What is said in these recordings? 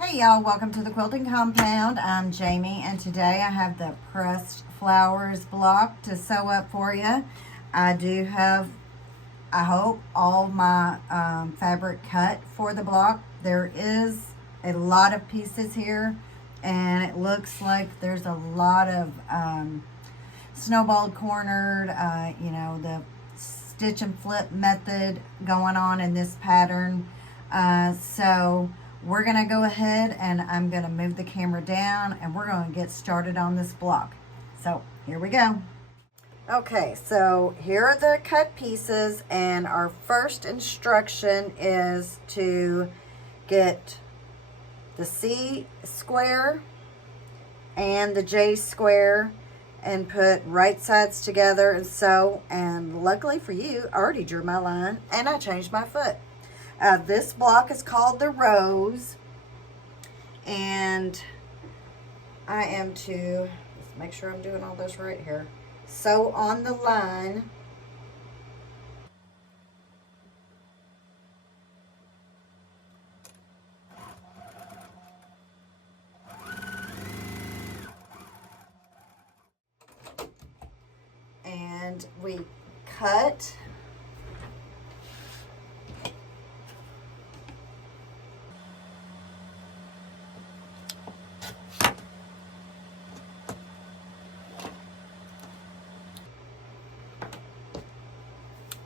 Hey y'all, welcome to the Quilting Compound. I'm Jamie and today I have the pressed flowers block to sew up for you. I do have, I hope, all my fabric cut for the block. There is a lot of pieces here and it looks like there's a lot of snowballed cornered, the stitch and flip method going on in this pattern. So we're going to go ahead and I'm going to move the camera down and we're going to get started on this block. So here we go. Okay, so here are the cut pieces, and our first instruction is to get the C square and the J square and put right sides together and sew. And luckily for you, I already drew my line and I changed my foot. This block is called the rose, and I am to, let's make sure I'm doing all this right here, sew on the line. And we cut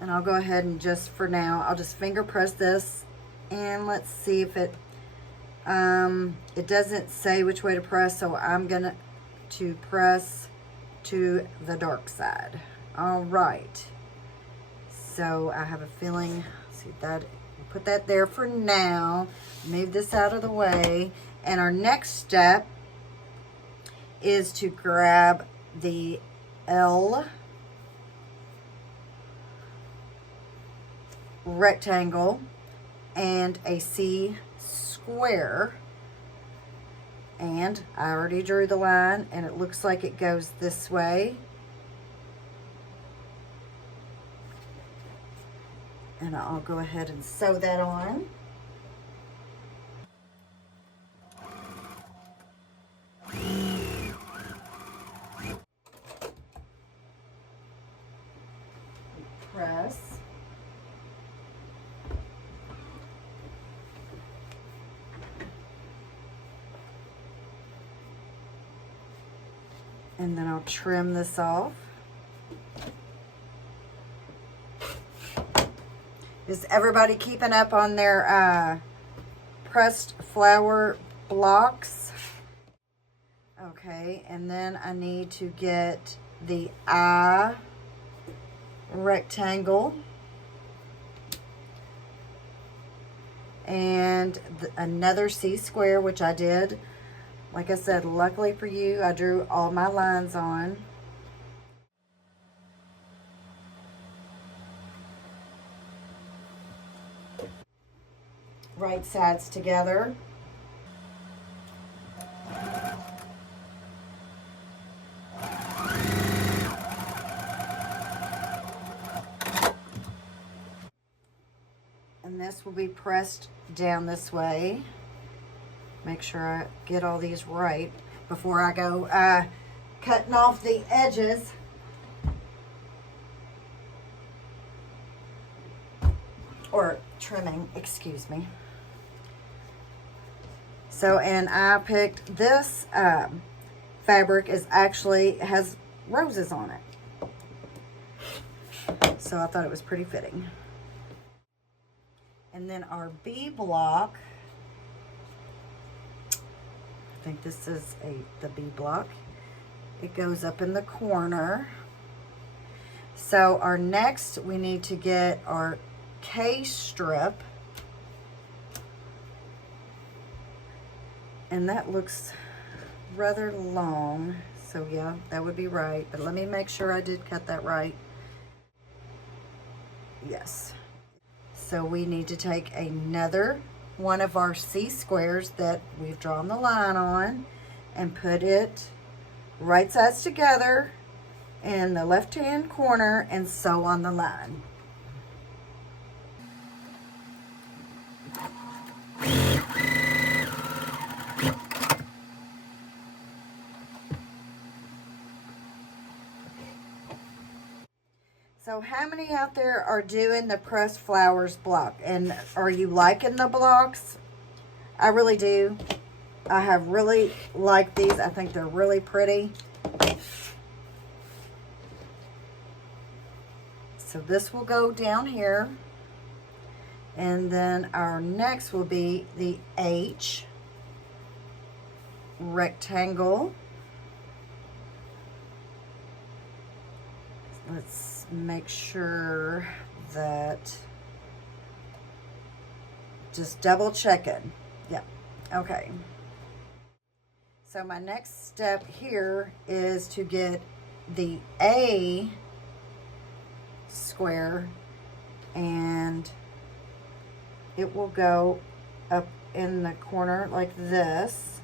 and I'll go ahead and just for now I'll just finger press this, and let's see if it doesn't say which way to press, so I'm gonna to press to the dark side. All right, so I have a feeling, see that, put that there for now, move this out of the way, and our next step is to grab the L rectangle and a C square, and I already drew the line and it looks like it goes this way, and I'll go ahead and sew that on. Press. And then I'll trim this off. Is everybody keeping up on their pressed flower blocks? Okay, and then I need to get the I rectangle and another C square, which I did. Like I said, luckily for you, I drew all my lines on. Right sides together. And this will be pressed down this way. Make sure I get all these right before I go cutting off the edges. Or trimming, excuse me. So, and I picked this fabric has roses on it. So I thought it was pretty fitting. And then our B block, I think this is the B block. It goes up in the corner. So our next, we need to get our K strip. And that looks rather long. So yeah, that would be right. But let me make sure I did cut that right. Yes. So we need to take another one of our C squares that we've drawn the line on and put it right sides together in the left hand corner and sew on the line. So how many out there are doing the pressed flowers block? And are you liking the blocks? I really do. I have really liked these. I think they're really pretty. So this will go down here. And then our next will be the H rectangle. Let's make sure that, just double check it. Yep, okay. So my next step here is to get the A square, and it will go up in the corner like this.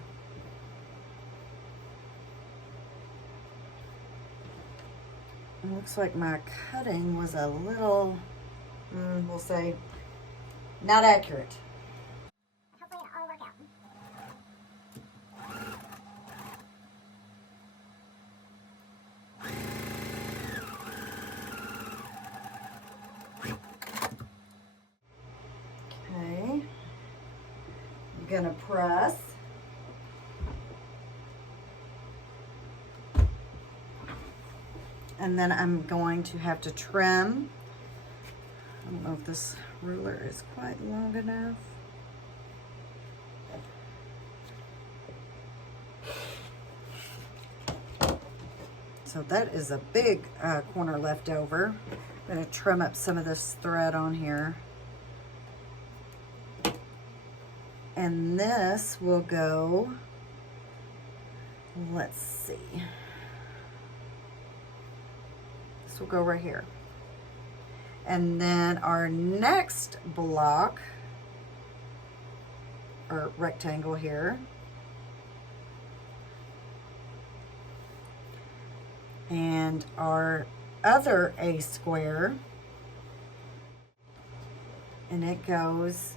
It looks like my cutting was a little, we'll say, not accurate. Hopefully it'll all work out. Okay. I'm gonna press. And then I'm going to have to trim. I don't know if this ruler is quite long enough. So that is a big corner left over. I'm going to trim up some of this thread on here. And this will go, let's see. Will go right here. And then our next block or rectangle here, and our other A square, and it goes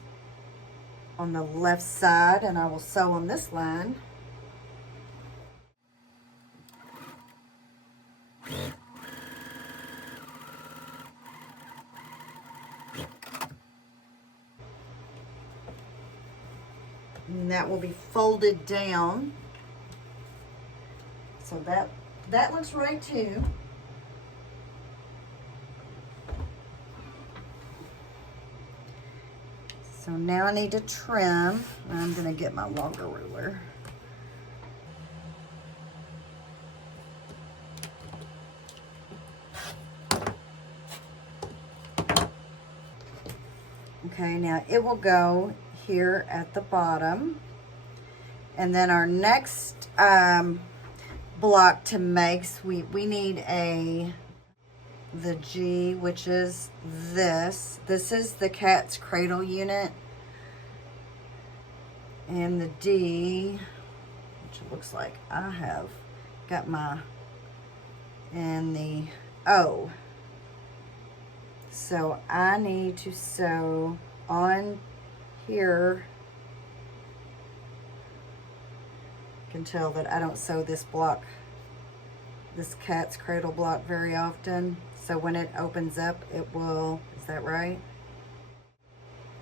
on the left side, and I will sew on this line. And that will be folded down. So that looks right too. So now I need to trim. I'm going to get my longer ruler. Okay, now it will go here at the bottom. And then our next block to make, we need the G, which is this. This is the cat's cradle unit. And the D, which it looks like I have got my, and the O. So I need to sew on here. You can tell that I don't sew this block, this cat's cradle block, very often. So when it opens up, it will, is that right?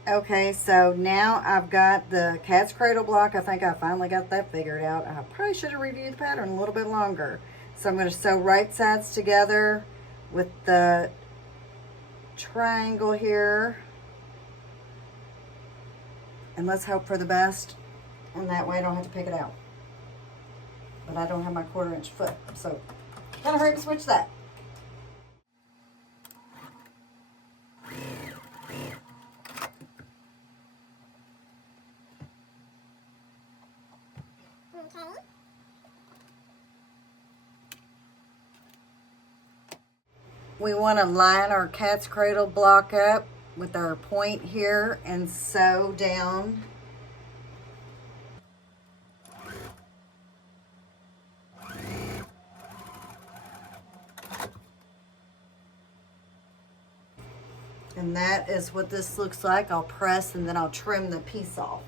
Okay, so now I've got the cat's cradle block. I think I finally got that figured out. I probably should have reviewed the pattern a little bit longer. So I'm going to sew right sides together with the triangle here. And let's hope for the best. And that way I don't have to pick it out. But I don't have my 1/4 inch foot. So gotta hurry to switch that. Okay. We want to line our cat's cradle block up with our point here and sew down. And that is what this looks like. I'll press and then I'll trim the piece off.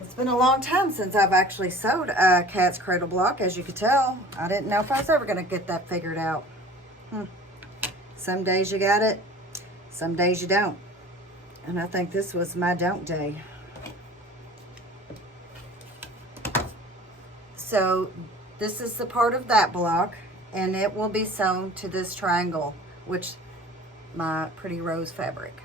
It's been a long time since I've actually sewed a cat's cradle block, as you could tell. I didn't know if I was ever going to get that figured out. Some days you got it, some days you don't. And I think this was my don't day. So this is the part of that block, and it will be sewn to this triangle, which my pretty rose fabric.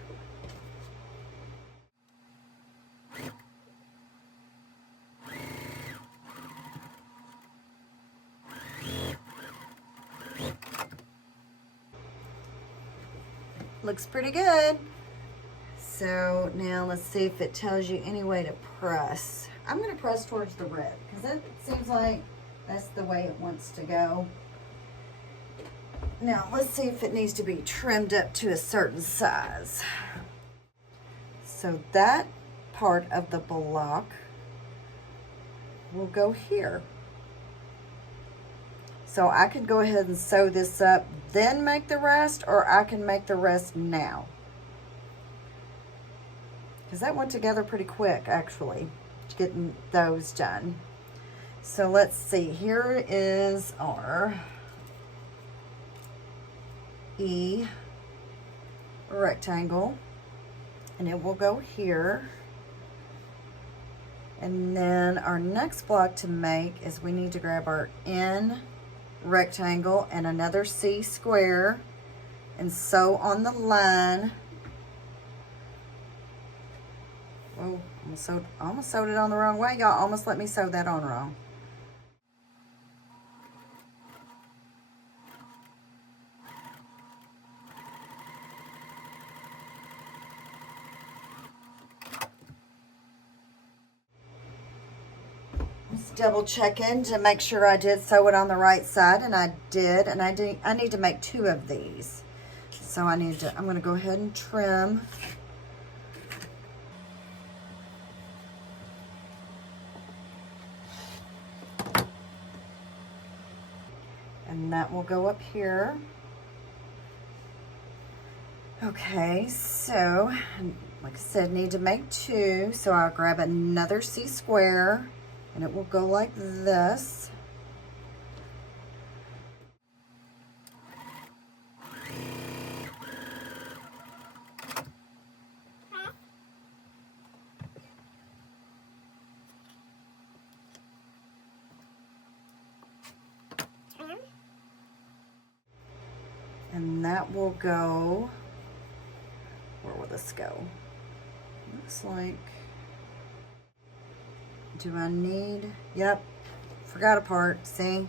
Looks pretty good. So now let's see if it tells you any way to press. I'm going to press towards the red because it seems like that's the way it wants to go. Now let's see if it needs to be trimmed up to a certain size. So that part of the block will go here. So I could go ahead and sew this up, then make the rest, or I can make the rest now. Because that went together pretty quick, actually, getting those done. So let's see, here is our E rectangle, and it will go here. And then our next block to make is we need to grab our N rectangle and another C square and sew on the line. Oh, I almost sewed it on the wrong way. Y'all almost let me sew that on wrong. Just double checking to make sure I did sew it on the right side, and I did. And I need to make 2 of these. So I'm going to go ahead and trim. And that will go up here. Okay, so like I said, need to make 2. So I'll grab another C square, and it will go like this. And that will go, where will this go? Looks like, do I need, yep, forgot a part, see?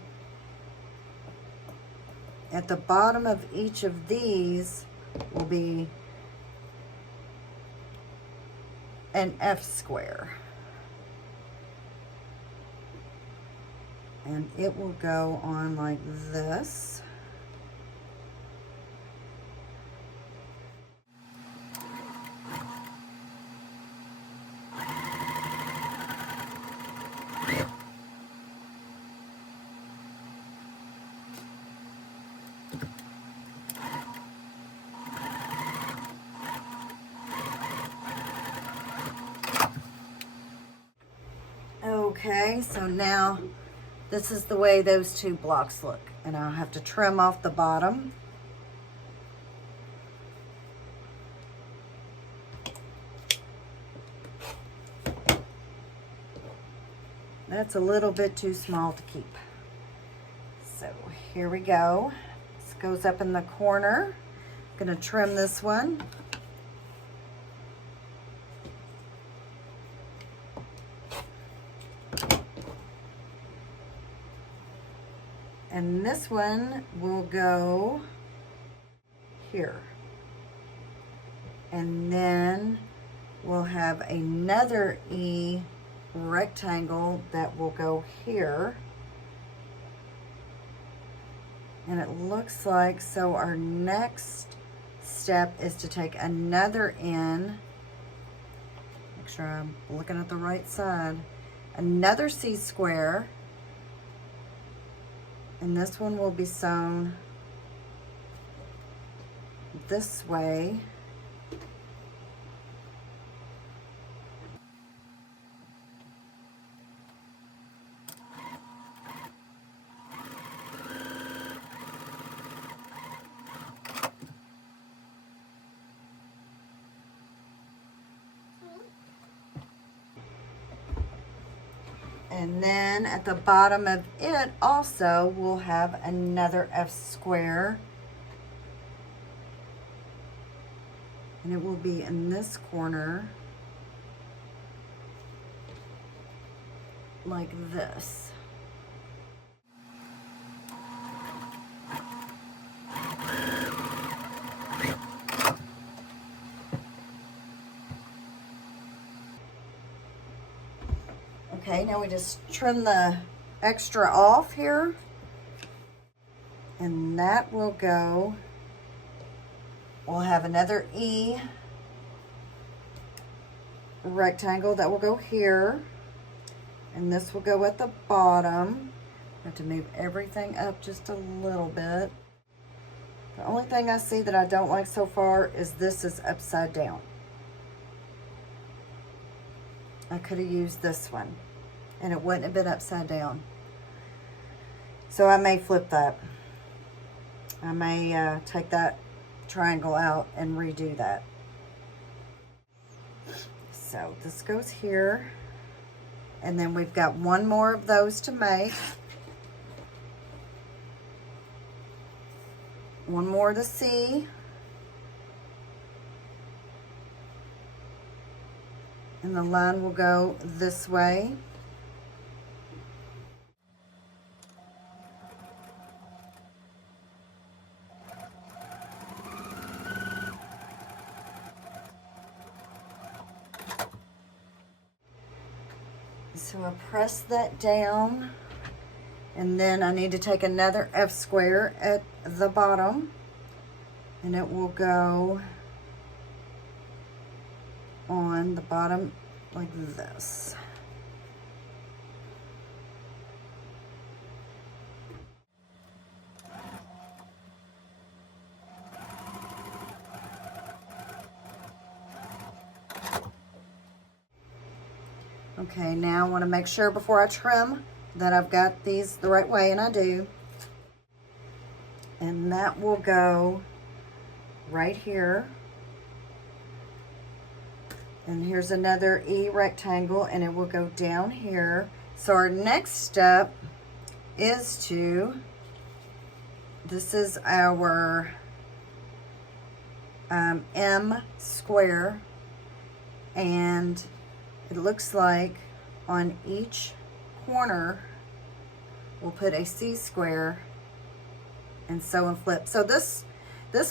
At the bottom of each of these will be an F square. And it will go on like this. Okay, so now this is the way those 2 blocks look, and I'll have to trim off the bottom. That's a little bit too small to keep. So here we go. This goes up in the corner. I'm going to trim this one. And this one will go here. And then we'll have another E rectangle that will go here. And it looks like, so our next step is to take another N, make sure I'm looking at the right side, another C square, and this one will be sewn this way. And then at the bottom of it also we'll have another F square. And it will be in this corner like this. Okay, now we just trim the extra off here. And that will go, we'll have another E rectangle that will go here. And this will go at the bottom. I have to move everything up just a little bit. The only thing I see that I don't like so far is this is upside down. I could have used this one and it wouldn't have been upside down. So I may flip that. I may take that triangle out and redo that. So this goes here. And then we've got one more of those to make. One more of the C. And the line will go this way. So I press that down, and then I need to take another F square at the bottom, and it will go on the bottom like this. Okay, now I want to make sure before I trim that I've got these the right way, and I do. And that will go right here. And here's another E rectangle, and it will go down here. So our next step is this is our M square, and it looks like on each corner we'll put a C square and sew and flip. So this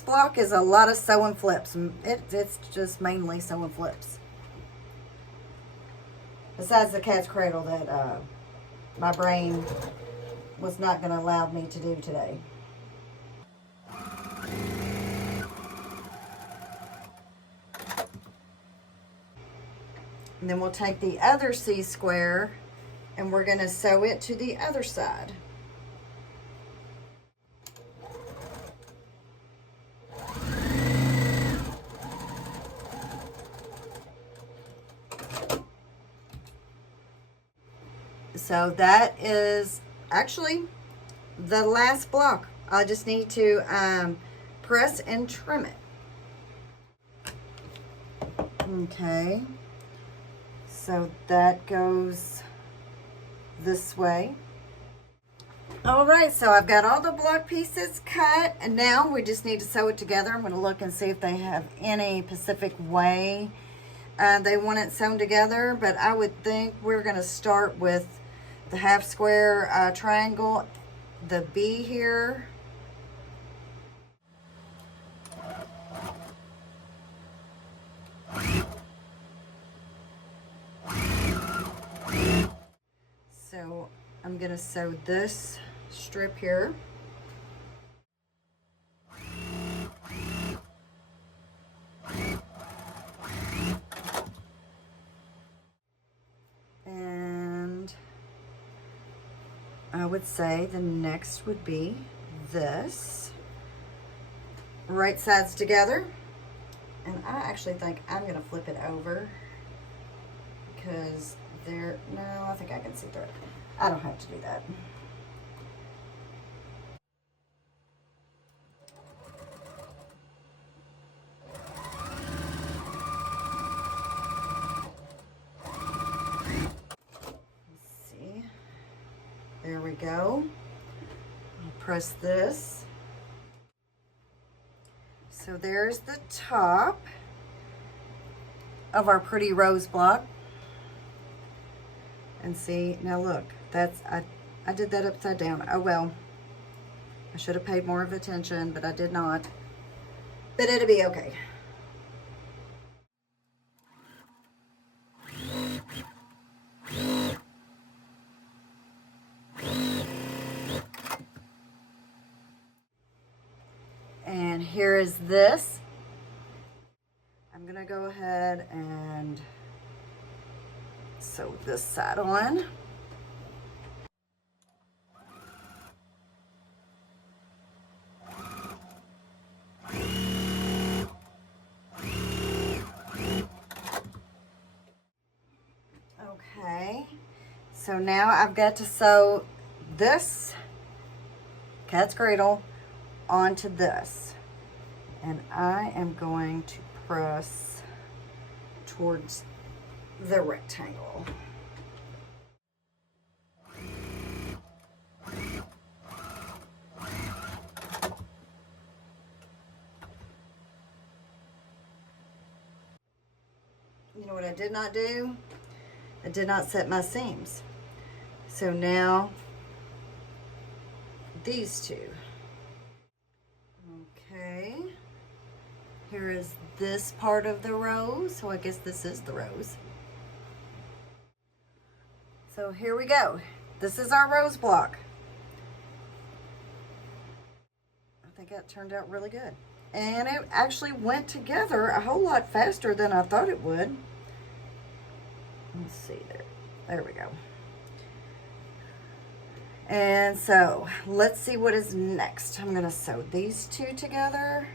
block is a lot of sew and flips. It's just mainly sew and flips. Besides the cat's cradle that my brain was not going to allow me to do today. And then we'll take the other C square and we're going to sew it to the other side. So that is actually the last block. I just need to press and trim it. Okay. So that goes this way. All right, so I've got all the block pieces cut, and now we just need to sew it together. I'm going to look and see if they have any specific way they want it sewn together, but I would think we're going to start with the half square triangle, the B here. So I'm going to sew this strip here. And I would say the next would be this. Right sides together. And I actually think I'm going to flip it over because no, I think I can see through it. I don't have to do that. Let's see. go. I'll press this. So there's the top of our pretty rose block. And see, now look, that's, I did that upside down. Oh well, I should have paid more of attention, but I did not. But it'll be okay. And here is this. I'm gonna go ahead and sew this side on. Okay, so now I've got to sew this cat's cradle onto this, and I am going to press towards the rectangle. You know what I did not do? I did not set my seams. So now these two. Okay. Here is this part of the rose. So I guess this is the rose. So here we go. This is our rose block. I think that turned out really good. And it actually went together a whole lot faster than I thought it would. Let's see there. There we go. And so let's see what is next. I'm going to sew these two together.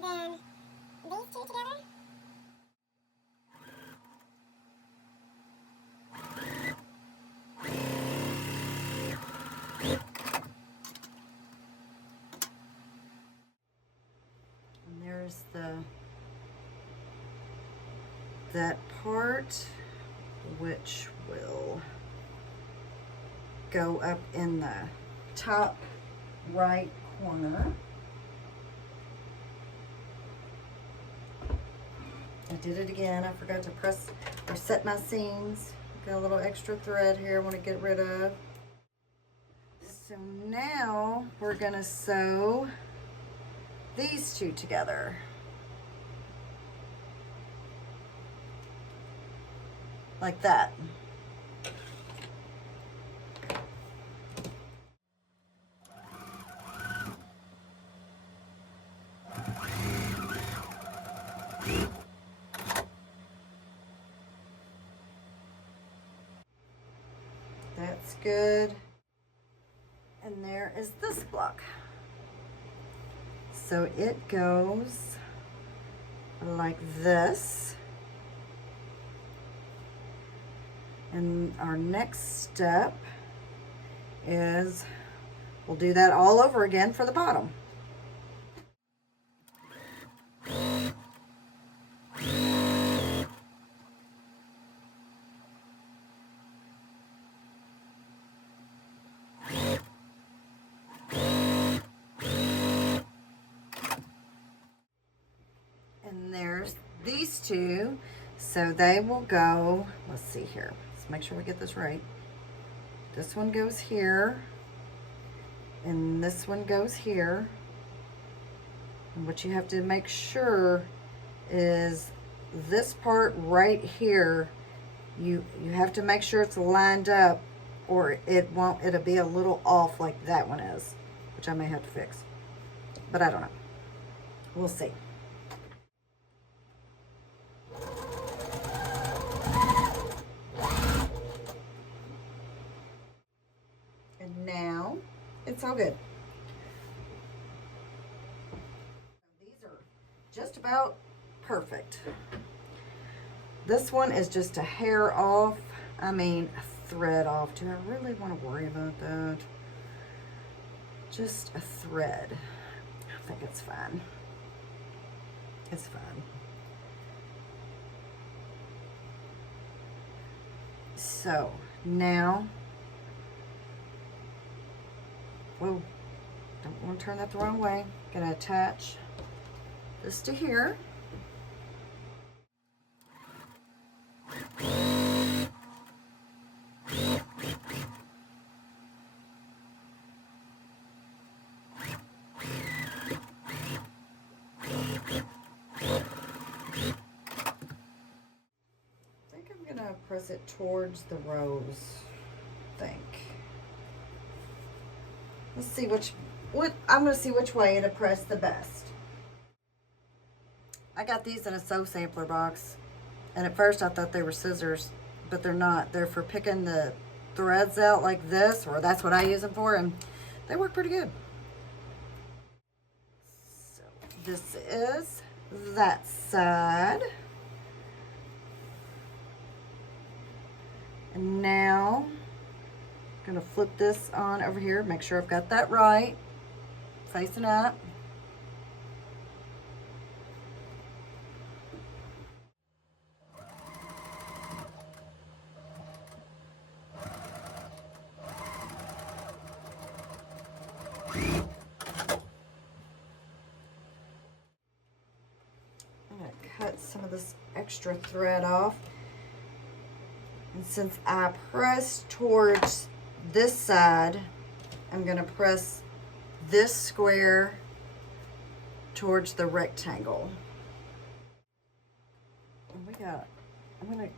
Then these two together. And there's that part which will go up in the top right corner. I did it again. I forgot to press or set my seams. Got a little extra thread here I want to get rid of. So now we're going to sew these two together. Like that. That's good. And there is this block. So it goes like this. And our next step is we'll do that all over again for the bottom. And there's these two, so they will go, let's see here, let's make sure we get this right. This one goes here, and this one goes here. And what you have to make sure is this part right here, you have to make sure it's lined up, or it'll be a little off like that one is, which I may have to fix, but I don't know. We'll see. And now it's all good. These are just about perfect. This one is just a hair off. I mean, a thread off. Do I really want to worry about that? Just a thread. I think it's fine. It's fun. So now, whoa, don't want to turn that the wrong way. Gonna attach this to here. Press it towards the rose, I think. Let's see I'm going to see which way to press the best. I got these in a sew sampler box, and at first I thought they were scissors, but they're not. They're for picking the threads out like this, or that's what I use them for, and they work pretty good. So this is that side. And now I'm going to flip this on over here, make sure I've got that right, facing up. I'm going to cut some of this extra thread off. And since I pressed towards this side, I'm going to press this square towards the rectangle. And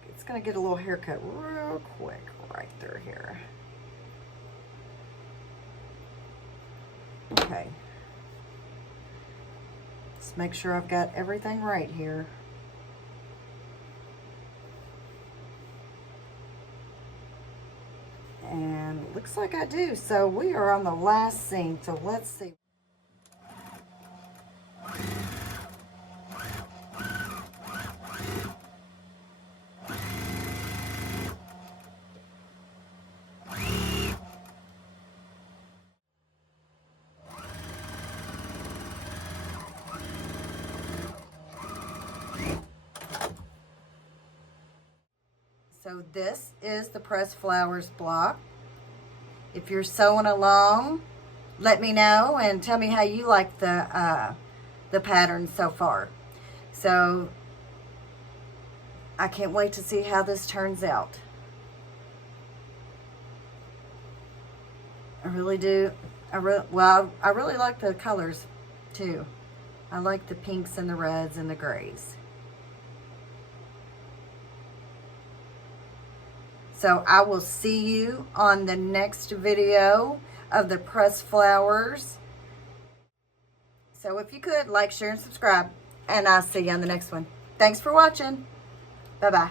it's going to get a little haircut real quick right through here. Okay. Let's make sure I've got everything right here. And looks like I do. So we are on the last seam. So let's see. So this is the pressed flowers block. If you're sewing along, let me know and tell me how you like the pattern so far. So I can't wait to see how this turns out. I really do. I really like the colors too. I like the pinks and the reds and the grays. So I will see you on the next video of the pressed flowers. So if you could, like, share, and subscribe. And I'll see you on the next one. Thanks for watching. Bye-bye.